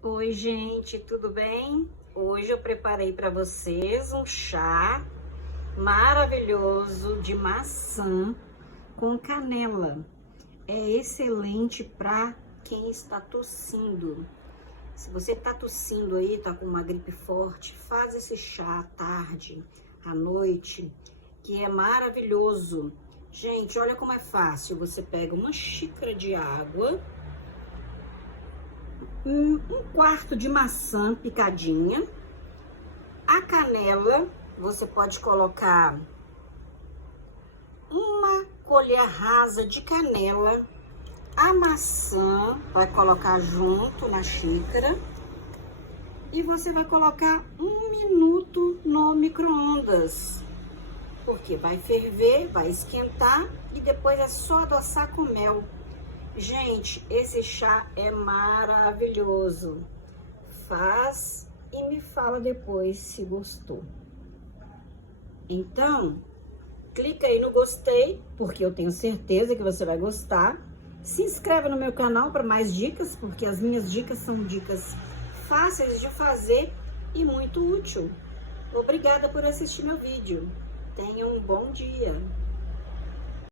Oi, gente, tudo bem? Hoje eu preparei para vocês um chá maravilhoso de maçã com canela. É excelente para quem está tossindo. Se você está tossindo aí, está com uma gripe forte, faz esse chá à tarde, à noite, que é maravilhoso. Gente, olha como é fácil. Você pega uma xícara de água, um quarto de maçã picadinha, a canela, você pode colocar uma colher rasa de canela, a maçã vai colocar junto na xícara e você vai colocar 1 minuto no micro-ondas, porque vai ferver, vai esquentar e depois é só adoçar com mel. Gente, esse chá é maravilhoso. Faz e me fala depois se gostou. Então, clica aí no gostei, porque eu tenho certeza que você vai gostar. Se inscreve no meu canal para mais dicas, porque as minhas dicas são dicas fáceis de fazer e muito útil. Obrigada por assistir meu vídeo. Tenha um bom dia.